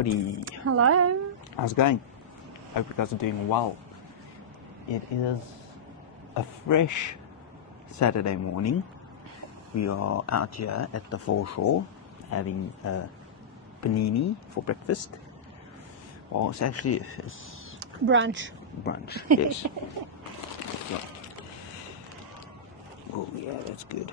Howdy. Hello. How's it going? Hope you guys are doing well. It is a fresh Saturday morning. We are out here at the foreshore having a panini for breakfast. Well, it's actually Brunch. brunch, yes. So, oh yeah, that's good.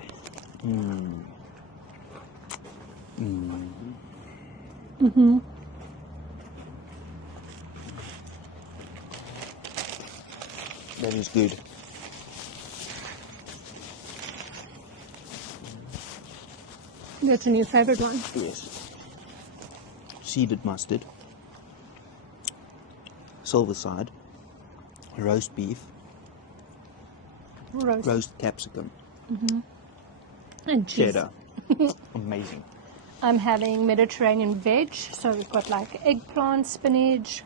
That is good. That's a new favorite one. Yes. Seeded mustard, silver side, roast beef, roast capsicum, and cheese. cheddar. Amazing. I'm having Mediterranean veg, so we've got like eggplant, spinach,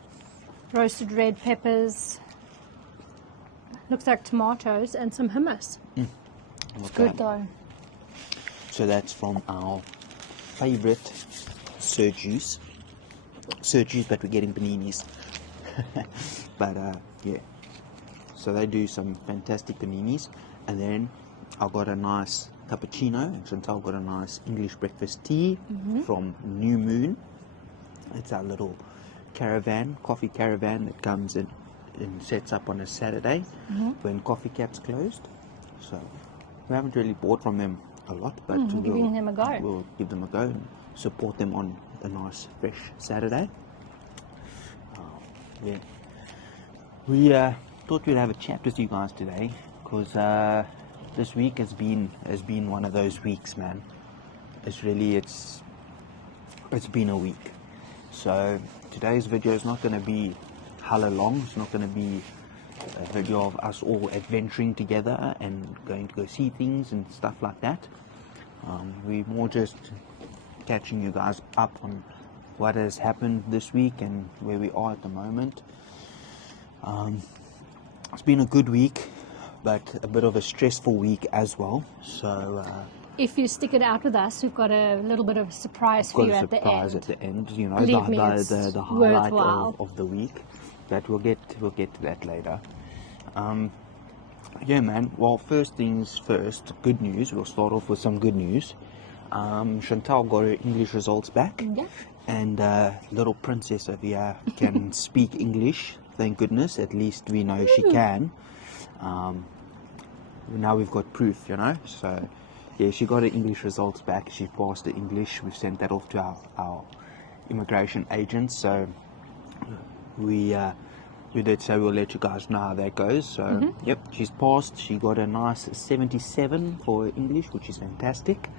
roasted red peppers, looks like tomatoes, and some hummus. It's good though. So that's from our favorite Sergius, but we're getting paninis. But yeah, so they do some fantastic paninis, and then I've got a nice cappuccino, and Chantal got a nice English breakfast tea from New Moon. It's our little caravan, coffee caravan that comes in and sets up on a Saturday when Coffee Cap's closed. So we haven't really bought from them a lot, but We're giving them a go. We'll give them a go and support them on a nice fresh Saturday. Yeah, we thought we'd have a chat with you guys today because this week has been one of those weeks, man. It's been a week. So today's video is not going to be hella long. It's not going to be a video of us all adventuring together and going to go see things and stuff like that. We're more just catching you guys up on what has happened this week and where we are at the moment. It's been a good week, but a bit of a stressful week as well. So If you stick it out with us, we've got a little bit of a surprise for you at the end. at the end, you know, Believe me, the it's highlight worthwhile. of the week. But we'll get to that later. Yeah, man. Well, first things first, good news. We'll start off with some good news. Chantal got her English results back. Yeah. And little princess over here can speak English. Thank goodness. At least we know she can. Now we've got proof, you know. So, yeah, she got her English results back. She passed the English. We've sent that off to our immigration agents. So we did say we'll let you guys know how that goes. So, yep, she's passed. She got a nice 77 for English, which is fantastic.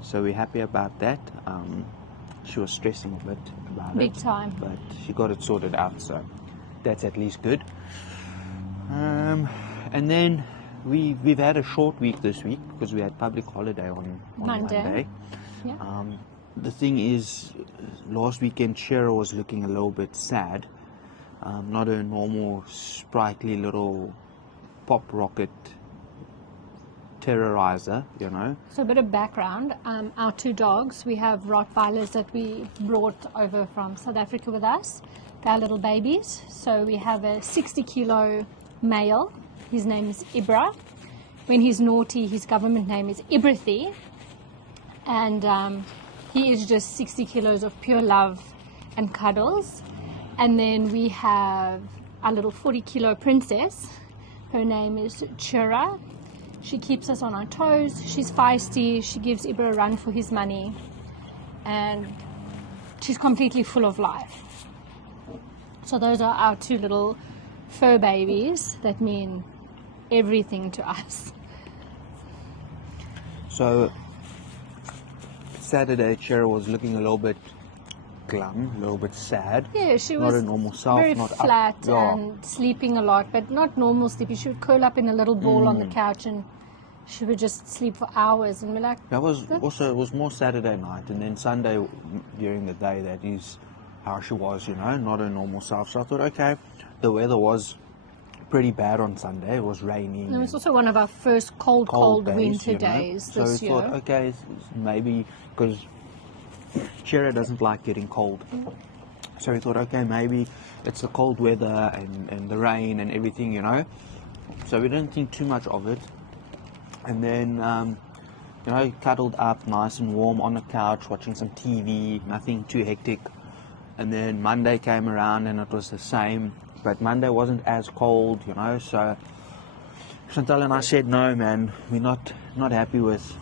So we're happy about that. She was stressing a bit about Big it, time. but she got it sorted out. So that's at least good. And then we've had a short week this week because we had public holiday on Monday. Yeah. The thing is, last weekend Cheryl was looking a little bit sad. Not a normal sprightly little pop rocket terrorizer, you know. So a bit of background. Our two dogs, we have Rottweilers that we brought over from South Africa with us. They're little babies. So we have a 60-kilo male. His name is Ibra. When he's naughty, his government name is Ibrathi. And he is just 60 kilos of pure love and cuddles. And then we have our little 40-kilo princess. Her name is Chura. She keeps us on our toes. She's feisty. She gives Ibra a run for his money. And she's completely full of life. So those are our two little fur babies that mean everything to us. So Saturday, Cheryl was looking a little bit glum, a little bit sad. Yeah, she not was a normal self, very not flat up. Yeah. and sleeping a lot, but not normal sleepy. She would curl up in a little ball on the couch and she would just sleep for hours. And we're like, That was also, it was more Saturday night, and then Sunday during the day, that is how she was, you know, not a normal self. So I thought, okay, the weather was pretty bad on Sunday. It was raining. and it was also one of our first cold days, winter you know. days So this we year. thought, okay, maybe because Chera doesn't like getting cold. So we thought, okay, maybe it's the cold weather and the rain and everything, you know. So we didn't think too much of it. And then, you know, cuddled up nice and warm on the couch, watching some TV, nothing too hectic. And then Monday came around and it was the same. But Monday wasn't as cold, you know. So Chantal and I said, no, man, we're not happy with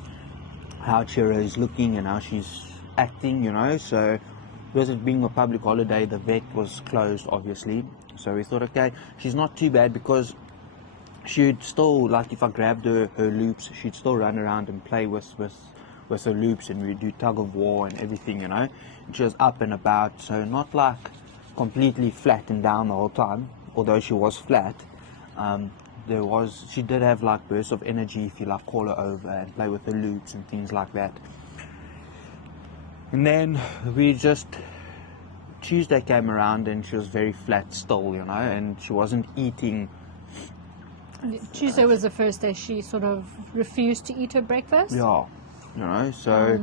how Chira is looking and how she's acting, you know. So because it being a public holiday, the vet was closed, obviously. So we thought, okay, she's not too bad, because she'd still, like, if I grabbed her loops, she'd still run around and play with her loops, and we'd do tug of war and everything, you know. And she was up and about, so not like completely flat and down the whole time, although she was flat. She did have like bursts of energy if you like call her over and play with her loops and things like that. And then Tuesday came around and she was very flat still, you know, and she wasn't eating. Tuesday was the first day she sort of refused to eat her breakfast. Yeah, you know, so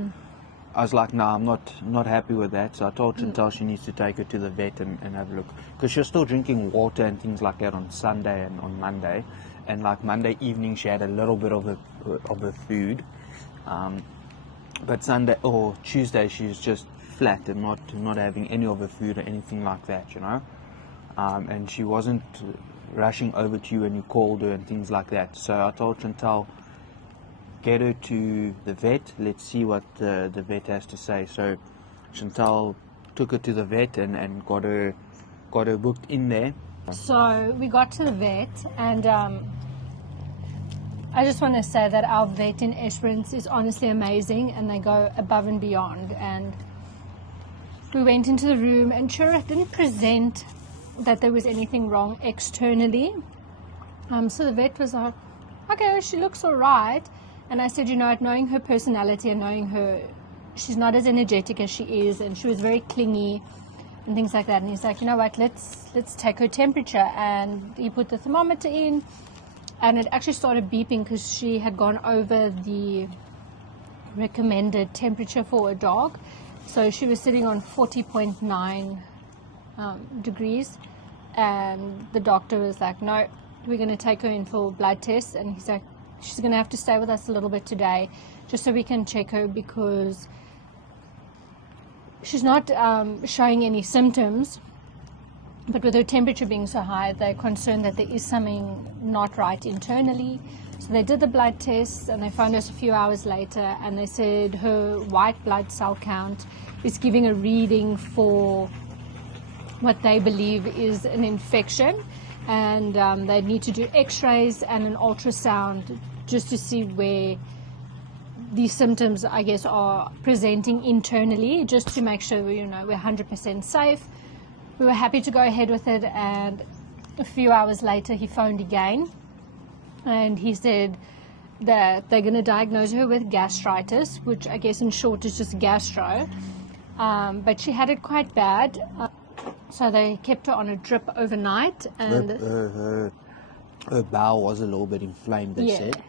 I was like, no, I'm not happy with that. So I told Chantal she needs to take her to the vet and have a look, because she was still drinking water and things like that on Sunday and on Monday, and like Monday evening she had a little bit of her food, but Sunday or Tuesday she was just flat and not having any of her food or anything like that, you know, and she wasn't rushing over to you when you called her and things like that. So I told Chantal, get her to the vet, let's see what the vet has to say. So Chantal took her to the vet and got her booked in there. So we got to the vet, and I just want to say that our vet in Esperance is honestly amazing, and they go above and beyond. And we went into the room, and Chira didn't present that there was anything wrong externally. So the vet was like, okay, well, she looks all right. And I said, you know, knowing her personality and knowing her, she's not as energetic as she is, and she was very clingy and things like that. And he's like, you know what, let's take her temperature. And he put the thermometer in, and it actually started beeping because she had gone over the recommended temperature for a dog. So she was sitting on 40.9 degrees, and the doctor was like, no, we're going to take her in for blood tests. And he's like, she's going to have to stay with us a little bit today just so we can check her, because she's not showing any symptoms, but with her temperature being so high, they're concerned that there is something not right internally. So they did the blood tests, and they found us a few hours later, and they said her white blood cell count is giving a reading for what they believe is an infection, and they need to do x-rays and an ultrasound just to see where these symptoms, I guess, are presenting internally, just to make sure, you know, we're 100% safe. We were happy to go ahead with it, and a few hours later he phoned again, and he said that they're going to diagnose her with gastritis, which I guess in short is just gastro, but she had it quite bad. So they kept her on a drip overnight, and her bowel was a little bit inflamed, they Yeah. said,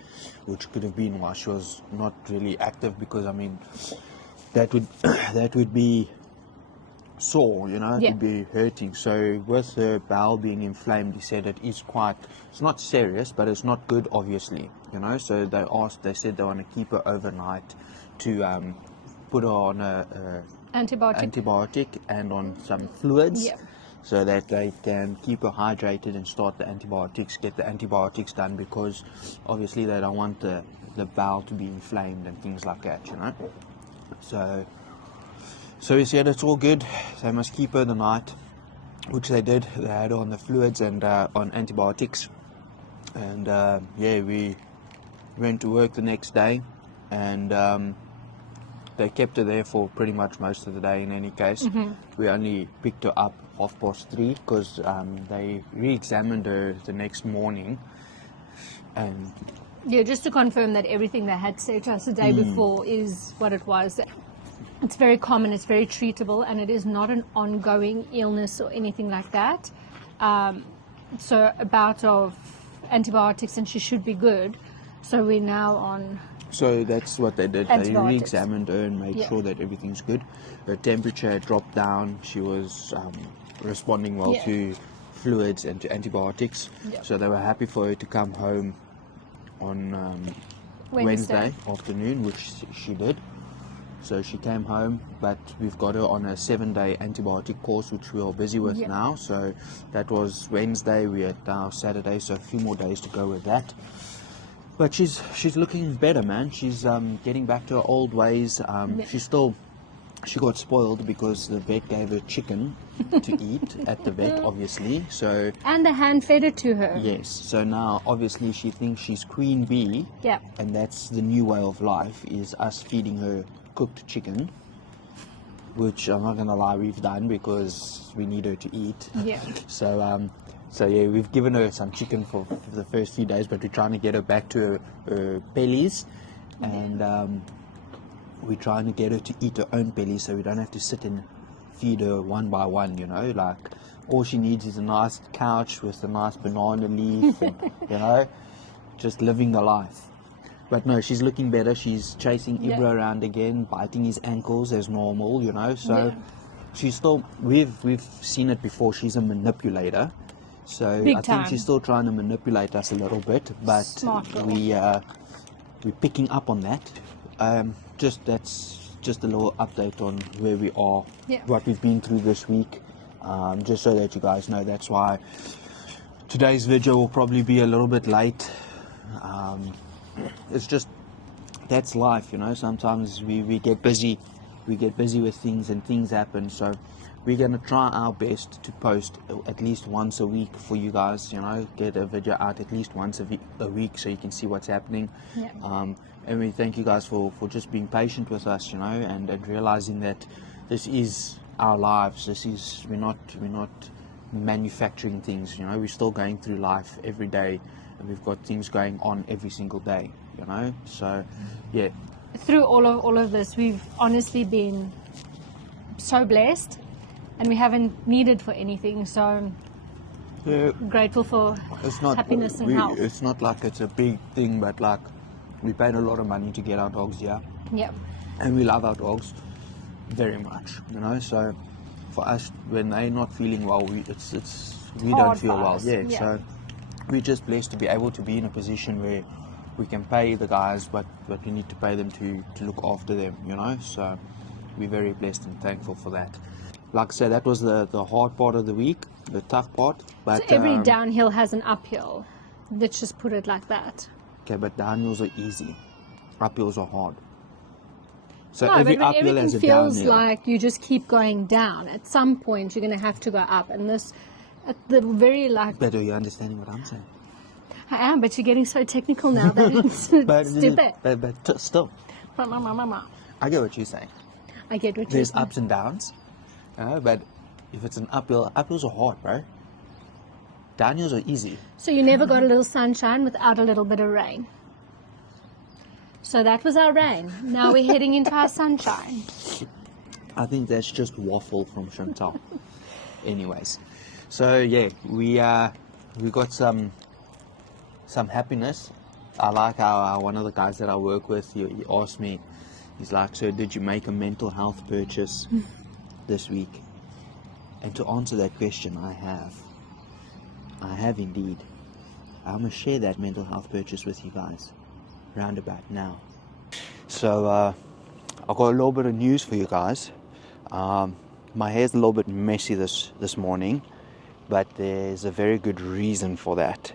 which could have been why she was not really active, because I mean that would be sore, you know, it Yeah. would be hurting. So with her bowel being inflamed, he said it's not serious, but it's not good, obviously, you know. So they said they want to keep her overnight to put her on a antibiotic and on some fluids, Yeah. so that they can keep her hydrated and get the antibiotics done, because obviously they don't want the bowel to be inflamed and things like that, you know. So he said it's all good, they must keep her the night, which they did. They had her on the fluids and on antibiotics, and we went to work the next day, and they kept her there for pretty much most of the day. In any case, we only picked her up 3:30, because they re-examined her the next morning, and Yeah, just to confirm that everything they had said to us the day before is what it was. It's very common, it's very treatable, and it is not an ongoing illness or anything like that. So a bout of antibiotics and she should be good. So we're now on So that's what they did. They Antibiotics. re-examined her and made Yeah. sure that everything's good. Her temperature had dropped down. She was responding well Yeah. to fluids and to antibiotics. Yeah. So they were happy for her to come home on Wednesday afternoon, which she did. So she came home, but we've got her on a 7-day antibiotic course, which we are busy with Yeah. now. So that was Wednesday. We are now Saturday, so a few more days to go with that. But she's looking better, man. She's getting back to her old ways. Yeah. She got spoiled because the vet gave her chicken to eat at the vet, obviously. So And the hand fed it to her. yes, so now obviously she thinks she's queen bee. Yeah. And that's the new way of life, is us feeding her cooked chicken, which I'm not gonna lie, we've done because we need her to eat. Yeah. So yeah, we've given her some chicken for the first few days, but we're trying to get her back to her bellies, and we're trying to get her to eat her own belly, so we don't have to sit and feed her one by one. You know, like all she needs is a nice couch with a nice banana leaf, and, you know, just living the life. But no, she's looking better. She's chasing Ibra around again, biting his ankles as normal, you know. So she's still, we've seen it before. She's a manipulator. So Big I think time. she's still trying to manipulate us a little bit, but Smart girl. we're picking up on that. That's just a little update on where we are, what we've been through this week, just so that you guys know. That's why today's video will probably be a little bit late. It's just, that's life, you know. Sometimes we get busy with things and things happen. So we're going to try our best to post at least once a week for you guys, you know, get a video out at least once a week so you can see what's happening. And we thank you guys for just being patient with us, you know, and realizing that this is our lives. We're not manufacturing things, you know. We're still going through life every day, and we've got things going on every single day, you know. So yeah, Through all of this, we've honestly been so blessed, and we haven't needed for anything. So grateful for happiness and health. It's not like it's a big thing, but like we paid a lot of money to get our dogs here. Yep. And we love our dogs very much, you know. So for us, when they're not feeling well, we don't Hard feel for well. us, Yeah. yeah. So we're just blessed to be able to be in a position where we can pay the guys what we need to pay them to look after them, you know. So we're very blessed and thankful for that. Like I said, that was the hard part of the week, the tough part. But So every downhill has an uphill. Let's just put it like that. okay, but downhills are easy, uphills are hard. So No, every but when uphill has everything a feels downhill. like you just keep going down, at some point you're going to have to go up. And this, at the very like, But are you understanding what I'm saying? I am, but you're getting so technical now that it's stupid. But still, I get what you're saying. I get what you're There's saying. ups and downs, but if it's an uphill, uphills are hard, bro. Downhills are easy. So you never got a little sunshine without a little bit of rain. So that was our rain. Now we're heading into our sunshine. I think that's just waffle from Chantal. Anyways, so yeah, we got some happiness. I like how one of the guys that I work with, he asked me, he's like, so did you make a mental health purchase this week? And to answer that question, I have indeed. I'm going to share that mental health purchase with you guys roundabout now. So I've got a little bit of news for you guys. My hair's a little bit messy this morning, but there's a very good reason for that.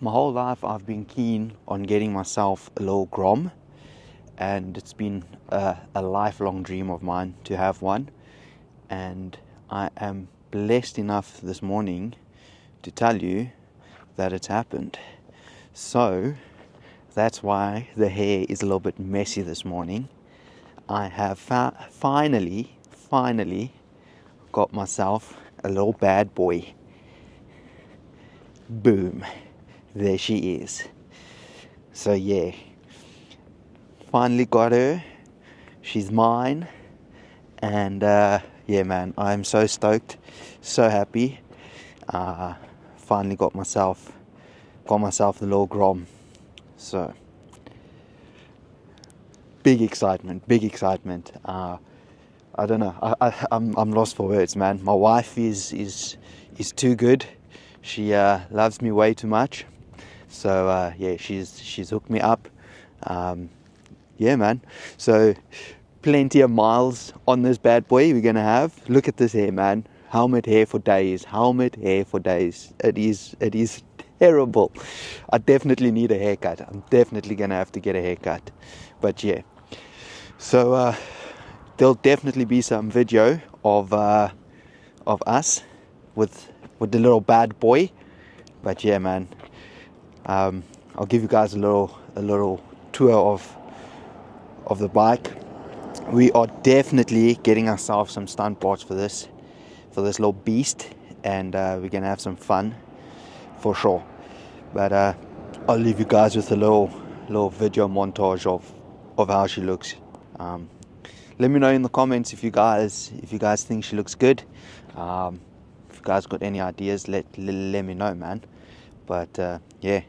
My whole life I've been keen on getting myself a little grom, and it's been a lifelong dream of mine to have one, and I am blessed enough this morning to tell you that it's happened. So that's why the hair is a little bit messy this morning. I have finally got myself a little bad boy. Boom, there she is. So yeah, finally got her. She's mine, and yeah, man, I'm so stoked, so happy. Finally got myself the little grom. So big excitement, big excitement. I don't know. I'm lost for words, man. My wife is too good. She loves me way too much. So yeah, she's hooked me up. Yeah, man. So plenty of miles on this bad boy we're gonna have. Look at this hair, man. Helmet hair for days. Helmet hair for days. It is terrible. I definitely need a haircut. I'm definitely gonna have to get a haircut. But yeah. So there'll definitely be some video of us with the little bad boy. But yeah, man. I'll give you guys a little tour of the bike. We are definitely getting ourselves some stunt parts for this little beast, and we're gonna have some fun for sure. But I'll leave you guys with a little video montage of how she looks. Let me know in the comments if you guys think she looks good. If you guys got any ideas, let me know, man. But yeah.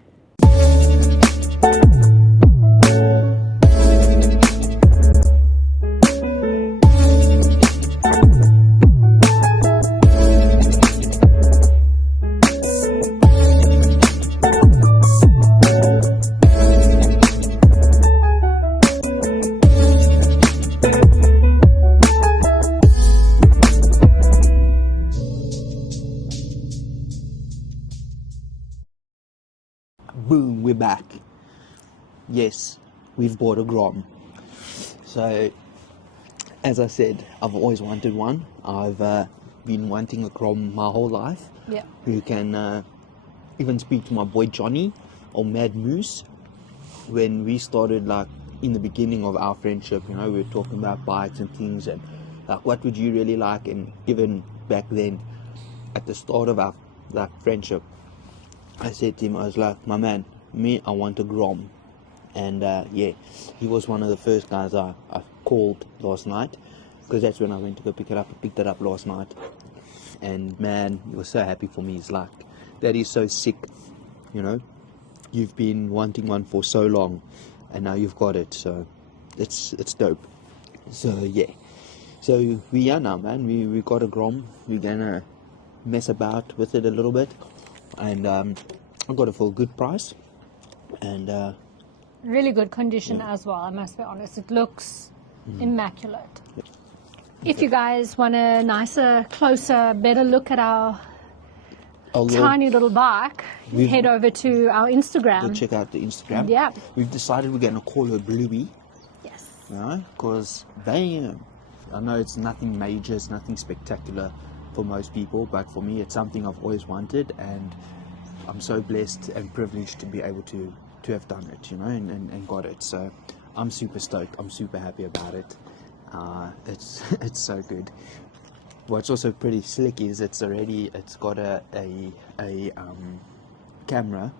Boom, we're back. Yes, we've bought a Grom. So, as I said, I've always wanted one. I've been wanting a Grom my whole life. Yeah. You can even speak to my boy Johnny or Mad Moose. When we started, like, in the beginning of our friendship, you know, we were talking about bikes and things, and like, what would you really like? And even back then, at the start of our friendship, I said to him, I was like, my man, I want a Grom. And yeah, he was one of the first guys I called last night, because that's when I went to go pick it up. I picked it up last night, and man, he was so happy for me. He's like, that is so sick, you know, you've been wanting one for so long, and now you've got it, so it's dope. So yeah, so we are now, man, we got a Grom. We're gonna mess about with it a little bit, and I got it for a good price, and Really good condition as well, I must be honest. It looks immaculate. If you guys want a nicer, closer, better look at our tiny little bike, head over to our Instagram. Go check out the Instagram. Yeah. We've decided we're going to call her Bluey. Yes. You know, because I know it's nothing major, it's nothing spectacular for most people, but for me it's something I've always wanted, and I'm so blessed and privileged to be able to have done it, you know, and got it. So I'm super stoked. I'm super happy about it. It's so good. What's also pretty slick is it's got a camera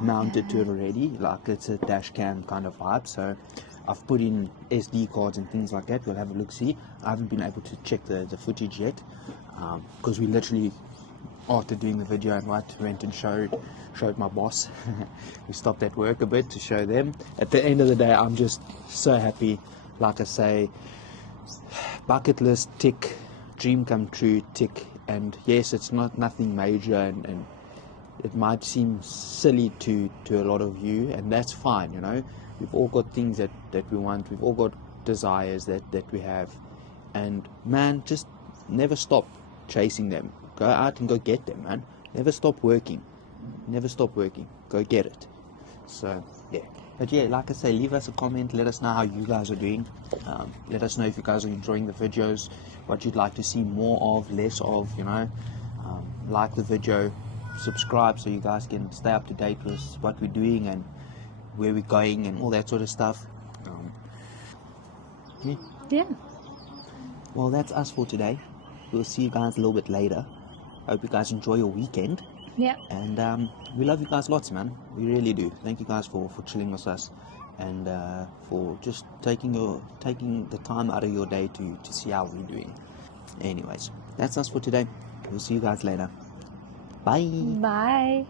mounted to it already, like it's a dash cam kind of vibe. So I've put in SD cards and things like that. We'll have a look see. I haven't been able to check the footage yet, because we literally, after doing the video and went and showed my boss. We stopped at work a bit to show them. At the end of the day, I'm just so happy. Like I say, bucket list tick, dream come true tick. And yes, it's nothing major, and it might seem silly to a lot of you, and that's fine, you know. We've all got things that we want. We've all got desires that we have, and man, just never stop chasing them. Go out and go get them, man. Never stop working. Go get it. So yeah, but yeah, like I say, leave us a comment. Let us know how you guys are doing. Let us know if you guys are enjoying the videos, what you'd like to see more of, less of, you know. Like the video, subscribe so you guys can stay up to date with what we're doing and where we're going and all that sort of stuff. Yeah. Well, that's us for today. We'll see you guys a little bit later. Hope you guys enjoy your weekend. Yeah. And we love you guys lots, man. We really do. Thank you guys for chilling with us, and for just taking the time out of your day to see how we're doing. Anyways, that's us for today. We'll see you guys later. Bye. Bye.